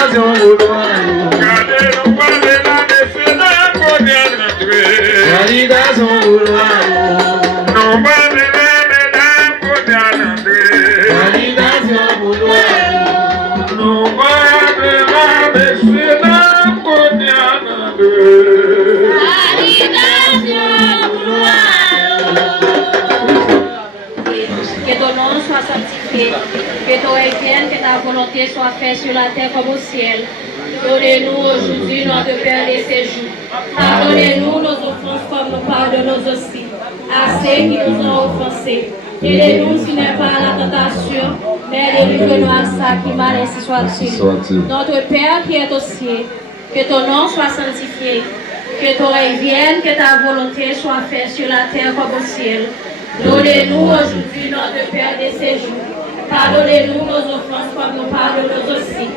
Validation vouloir. Gardez-nous par la descendance pour bien entrer. Validation vouloir. Nous validons les dames pour bien entrer. Validation vouloir. Nous validons la descendance pour bien entrer. Que ton nom soit sanctifié, que ton règne vienne, que ta volonté soit faite sur la terre comme au ciel. Donnez-nous aujourd'hui notre pain de ces jours. Pardonnez-nous nos offenses comme nous pardonnons aussi à ceux qui nous ont offensés. Aidez-nous si n'est pas la tentation, mais délivre-nous à ça qui mal ainsi soit-il. Notre Père qui est aux cieux, que ton nom soit sanctifié, que ton règne vienne, que ta volonté soit faite sur la terre comme au ciel. Donnez-nous aujourd'hui notre pain de ces jours. Pardonnez-nous nos offenses comme nous pardonnons aussi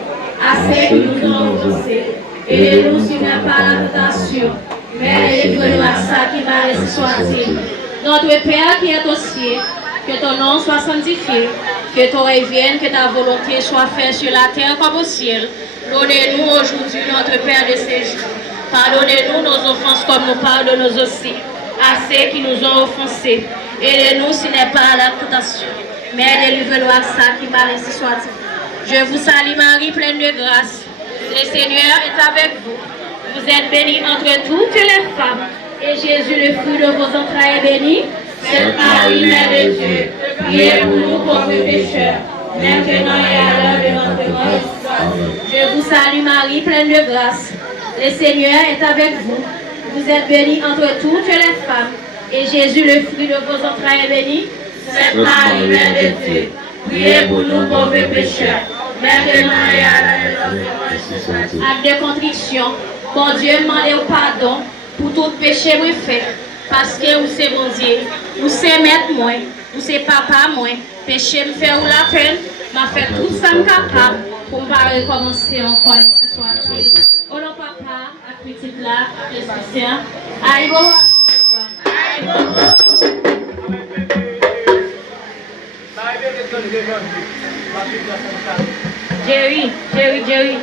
à ceux qui nous ont offensés. Aidez-nous si n'est pas la tentation, mais délivre-nous à ça qui mal ainsi soit-il. Notre Père qui est aux cieux, que ton nom soit sanctifié, que ton règne vienne, que ta volonté soit faite sur la terre comme au ciel. Donnez-nous aujourd'hui notre pain de ces jours. Pardonnez-nous nos offenses comme nous pardonnons aussi à ceux qui nous ont offensés. Aidez-nous si n'est pas la tentation, mais délivre-nous à ça qui mal ainsi soit-il. Je vous salue Marie, pleine de grâce. Le Seigneur est avec vous. Vous êtes bénie entre toutes les femmes, et Jésus, le fruit de vos entrailles, est béni. Sainte Marie, Mère de Dieu, priez pour nous pauvres pécheurs, maintenant et à l'heure de notre mort. Je vous salue Marie, pleine de grâce. Le Seigneur est avec vous. Vous êtes bénie entre toutes les femmes, et Jésus, le fruit de vos entrailles, est béni. Sainte Marie, Mère de Dieu, priez pour nous pauvres pécheurs, maintenant et à l'heure de notre mort. Acte de contrition. Bon Dieu, demandez au pardon pour tout péché que fait. Parce que vous c'est bon Dieu, vous c'est maître moi, vous c'est papa moi. Péché me fait ou la peine, m'a fait toute femme capable pour ne pas recommencer encore ce soir-ci. Au nom papa, à petite là, à l'esprit saint. Aïe Jerry.